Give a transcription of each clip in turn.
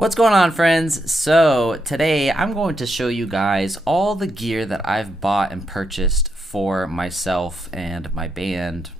What's going on, friends? So today I'm going to show you guys all the gear that I've bought and purchased for myself and my band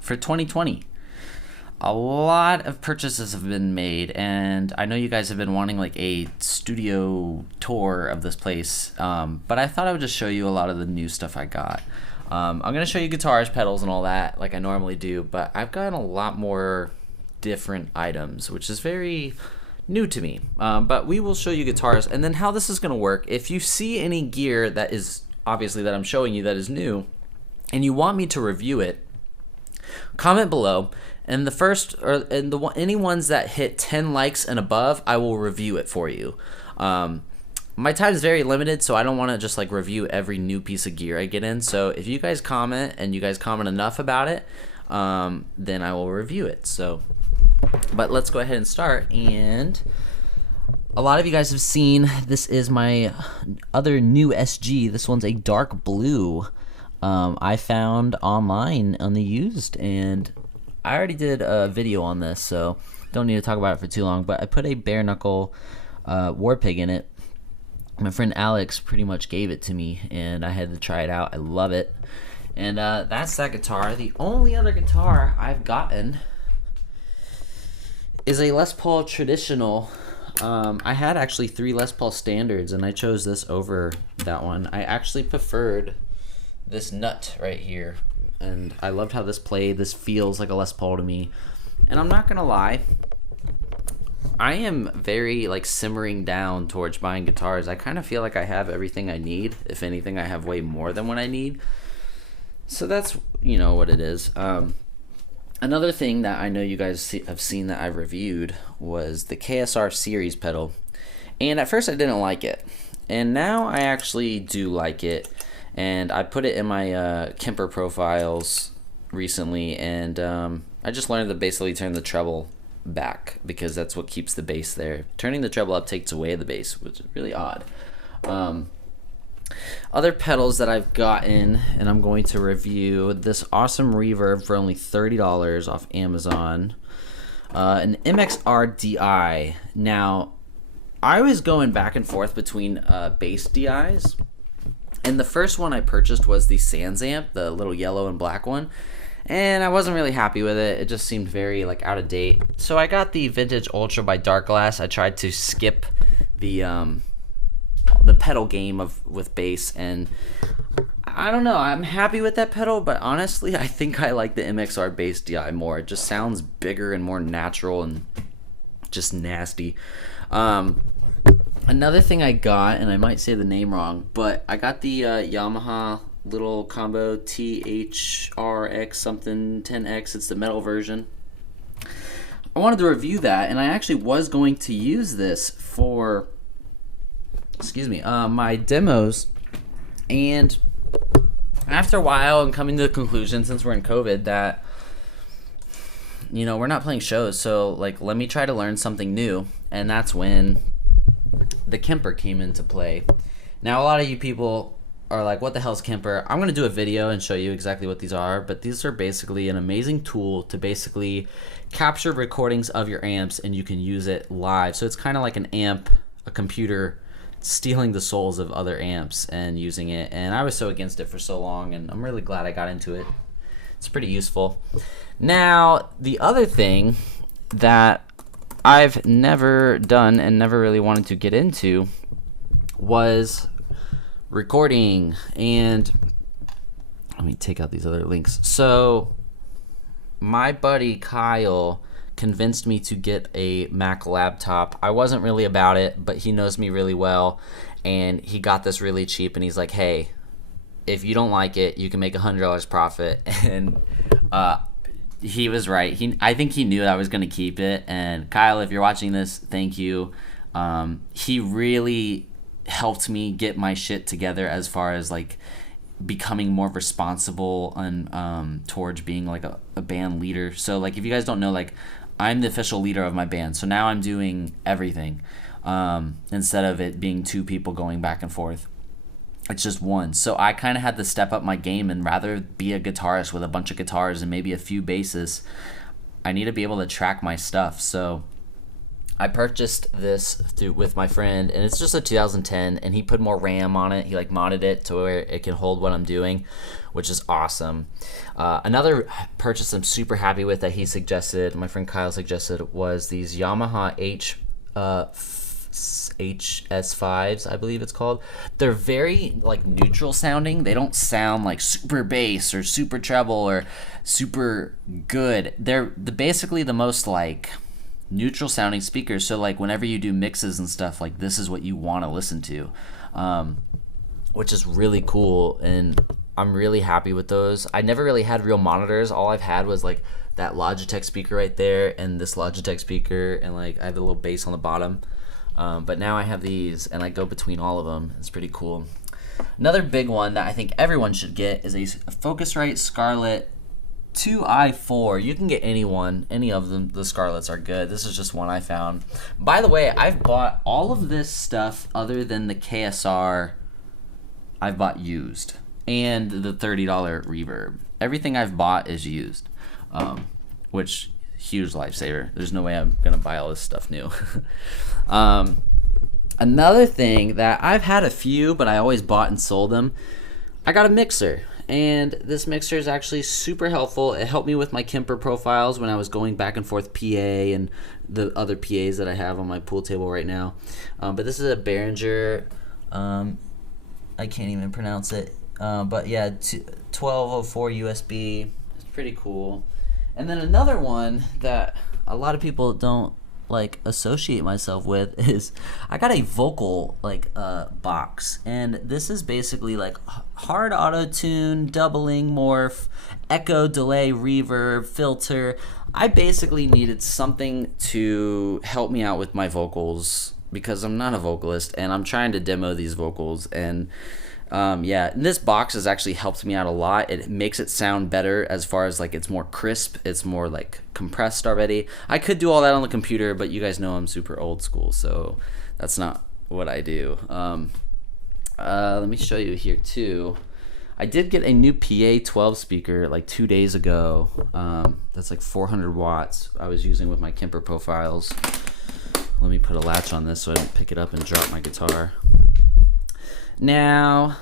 for 2020. A lot of purchases have been made, and I know you guys have been wanting like a studio tour of this place, but I thought I would just show you a lot of the new stuff I got. I'm going to show you guitars, pedals, and all that like I normally do, but I've gotten a lot more different items, which is very new to me, but we will show you guitars and then how this is going to work. If you see any gear that is obviously that I'm showing you that is new and you want me to review it, comment below, and the first or any ones that hit 10 likes and above, I will review it for you. My time is very limited, so I don't want to just like review every new piece of gear I get in. So if you guys comment and you guys comment enough about it, then I will review it. But let's go ahead and start. And a lot of you guys have seen, this is my other new SG. This one's a dark blue. I found online on the used, and I already did a video on this, so don't need to talk about it for too long. But I put a bare knuckle war pig in it. My friend Alex pretty much gave it to me, and I had to try it out. I love it. And that's that guitar. The only other guitar I've gotten is a Les Paul traditional. I had actually 3 Les Paul standards, and I chose this over that one. I actually preferred this nut right here, and I loved how this played. This feels like a Les Paul to me, and I'm not gonna lie, I am very like simmering down towards buying guitars. I kind of feel like I have everything I need. If anything, I have way more than what I need. So that's, you know, what it is. Another thing that I know you guys have seen that I've reviewed was the KSR series pedal. And at first I didn't like it. And now I actually do like it. And I put it in my Kemper profiles recently. And I just learned to basically turn the treble back, because that's what keeps the bass there. Turning the treble up takes away the bass, which is really odd. Other pedals that I've gotten, and I'm going to review this awesome reverb for only $30 off Amazon. An MXR DI. Now, I was going back and forth between bass DIs, and the first one I purchased was the Sans amp, the little yellow and black one, and I wasn't really happy with it. It just seemed very like out of date. So I got the Vintage Ultra by Dark Glass. I tried to skip the pedal game with bass, and I don't know, I'm happy with that pedal, but honestly I think I like the MXR bass DI more. It just sounds bigger and more natural and just nasty. Another thing I got, and I might say the name wrong, but I got the Yamaha little combo THRX something 10X. It's the metal version. I wanted to review that, and I actually was going to use this for my demos, and after a while I'm coming to the conclusion, since we're in COVID, that, you know, we're not playing shows, so like let me try to learn something new. And that's when the Kemper came into play. Now a lot of you people are like, what the hell's Kemper? I'm gonna do a video and show you exactly what these are, but these are basically an amazing tool to basically capture recordings of your amps, and you can use it live. So it's kind of like an amp, a computer stealing the souls of other amps and using it. And I was so against it for so long, and I'm really glad I got into it. It's pretty useful. Now, the other thing that I've never done and never really wanted to get into was recording. And let me take out these other links. So my buddy Kyle convinced me to get a Mac laptop. I wasn't really about it, but he knows me really well, and he got this really cheap, and he's like, hey, if you don't like it, you can make $100 profit. And he was right. I think he knew I was going to keep it. And Kyle, if you're watching this, thank you. He really helped me get my shit together as far as like becoming more responsible and towards being like a band leader. So like, if you guys don't know, like, I'm the official leader of my band, so now I'm doing everything, instead of it being 2 people going back and forth. It's just one. So I kind of had to step up my game, and rather be a guitarist with a bunch of guitars and maybe a few basses, I need to be able to track my stuff. So I purchased this with my friend, and it's just a 2010, and he put more RAM on it. He like modded it to where it can hold what I'm doing, which is awesome. Another purchase I'm super happy with that he suggested, my friend Kyle suggested, was these Yamaha HS5s, I believe it's called. They're very like neutral sounding. They don't sound like super bass or super treble or super good. They're basically the most like neutral sounding speakers, so like whenever you do mixes and stuff, like this is what you want to listen to, which is really cool, and I'm really happy with those. I never really had real monitors. All I've had was like that Logitech speaker right there and this Logitech speaker, and like I have a little bass on the bottom, but now I have these and I go between all of them. It's pretty cool. Another big one that I think everyone should get is a Focusrite Scarlett 2i4. You can get any of them. The Scarletts are good. This is just one I found. By the way, I've bought all of this stuff other than the KSR. I've bought used, and the $30 reverb. Everything I've bought is used, which huge lifesaver. There's no way I'm gonna buy all this stuff new. Another thing that I've had a few, but I always bought and sold them. I got a mixer. And this mixer is actually super helpful. It helped me with my Kemper profiles when I was going back and forth PA and the other PAs that I have on my pool table right now. But this is a Behringer, I can't even pronounce it. But yeah, 1204 USB. It's pretty cool. And then another one that a lot of people don't like associate myself with is I got a vocal like box, and this is basically like hard auto tune, doubling, morph, echo, delay, reverb, filter. I basically needed something to help me out with my vocals because I'm not a vocalist and I'm trying to demo these vocals, and yeah, this box has actually helped me out a lot. It makes it sound better as far as like it's more crisp, it's more like compressed already. I could do all that on the computer, but you guys know I'm super old school, so that's not what I do. Let me show you here too. I did get a new PA 12 speaker like 2 days ago. That's like 400 watts I was using with my Kemper profiles. Let me put a latch on this so I don't pick it up and drop my guitar. Now,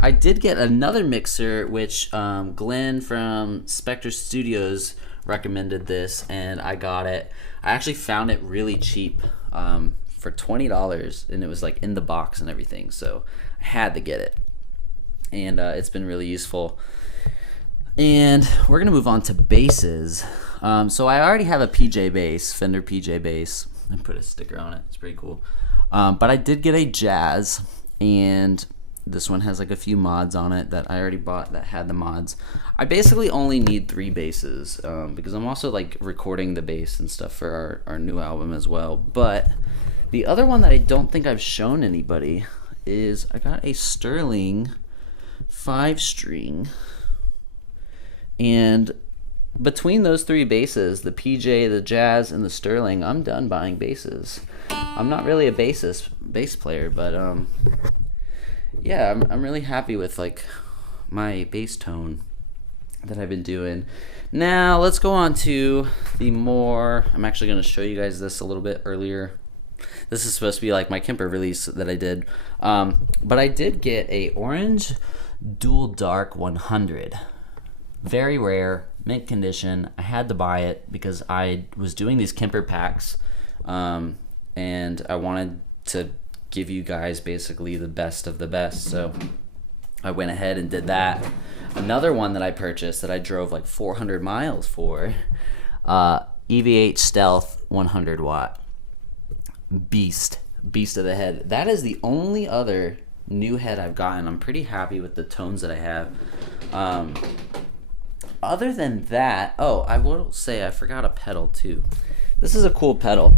I did get another mixer, which Glenn from Spectre Studios recommended this, and I got it. I actually found it really cheap for $20, and it was like in the box and everything, so I had to get it. And it's been really useful. And we're going to move on to basses. So I already have a PJ bass, Fender PJ bass. I put a sticker on it. It's pretty cool. But I did get a Jazz, and this one has like a few mods on it that I already bought that had the mods. I basically only need 3 basses because I'm also like recording the bass and stuff for our new album as well. But the other one that I don't think I've shown anybody is I got a Sterling 5-string, and between those 3 basses, the PJ, the Jazz, and the Sterling, I'm done buying basses. I'm not really a bass player, but yeah, I'm really happy with like my bass tone that I've been doing. Now let's go on to the more. I'm actually going to show you guys this a little bit earlier. This is supposed to be like my Kemper release that I did, but I did get a orange Dual Dark 100. Very rare, mint condition. I had to buy it because I was doing these Kemper packs, and I wanted to give you guys basically the best of the best, so I went ahead and did that. Another one that I purchased that I drove like 400 miles for, EVH Stealth 100 watt. Beast of the head. That is the only other new head I've gotten. I'm pretty happy with the tones that I have. Other than that, oh, I will say I forgot a pedal too. This is a cool pedal.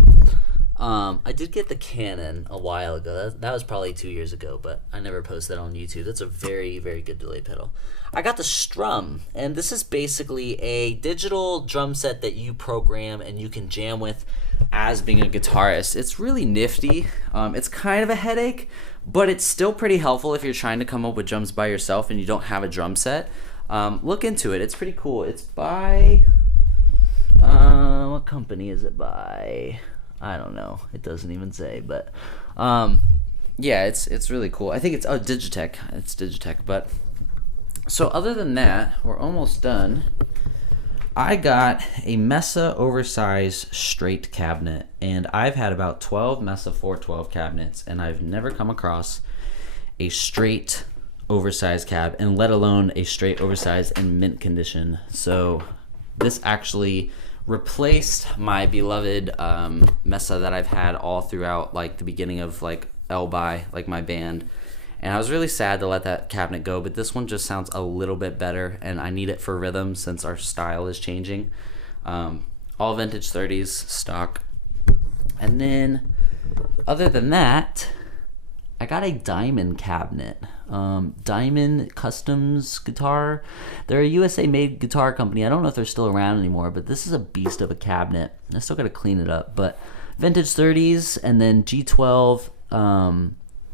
I did get the Canon a while ago. That was probably 2 years ago, but I never posted that on YouTube. That's a very, very good delay pedal. I got the Strum, and this is basically a digital drum set that you program and you can jam with as being a guitarist. It's really nifty. It's kind of a headache, but it's still pretty helpful if you're trying to come up with drums by yourself and you don't have a drum set. Look into it. It's pretty cool. It's by... what company is it by? I don't know. It doesn't even say, but yeah, it's really cool. I think it's Digitech. It's Digitech. But so other than that, we're almost done. I got a Mesa oversized straight cabinet, and I've had about 12 Mesa 412 cabinets, and I've never come across a straight oversized cab, and let alone a straight oversized and mint condition. So this actually replaced my beloved Mesa that I've had all throughout like the beginning of like Elby, like my band. And I was really sad to let that cabinet go, but this one just sounds a little bit better, and I need it for rhythm since our style is changing. All vintage 30s stock. And then, other than that, I got a Diamond cabinet. Diamond Customs Guitar. They're a USA-made guitar company. I don't know if they're still around anymore, but this is a beast of a cabinet. I still got to clean it up, but vintage 30s, and then G12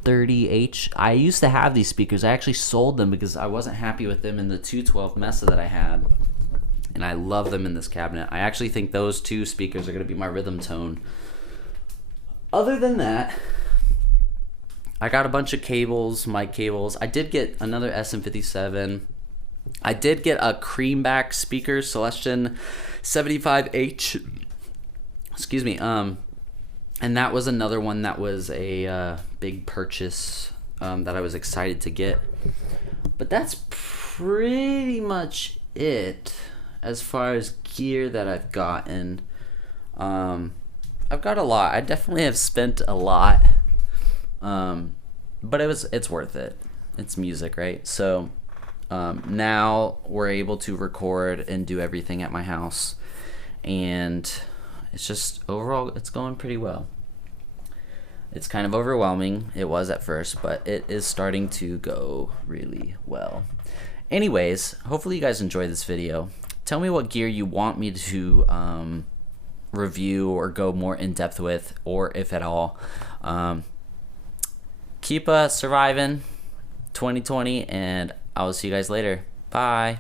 30H. I used to have these speakers. I actually sold them because I wasn't happy with them in the 212 Mesa that I had, and I love them in this cabinet. I actually think those two speakers are going to be my rhythm tone. Other than that, I got a bunch of cables, mic cables. I did get another SM57. I did get a creamback speaker, Celestion 75H. Excuse me. And that was another one that was a big purchase that I was excited to get. But that's pretty much it as far as gear that I've gotten. I've got a lot. I definitely have spent a lot. But it's worth it. It's music, right? So now we're able to record and do everything at my house. And it's just overall, it's going pretty well. It's kind of overwhelming. It was at first, but it is starting to go really well. Anyways, hopefully you guys enjoyed this video. Tell me what gear you want me to review or go more in depth with, or if at all. Keep surviving 2020, and I will see you guys later. Bye.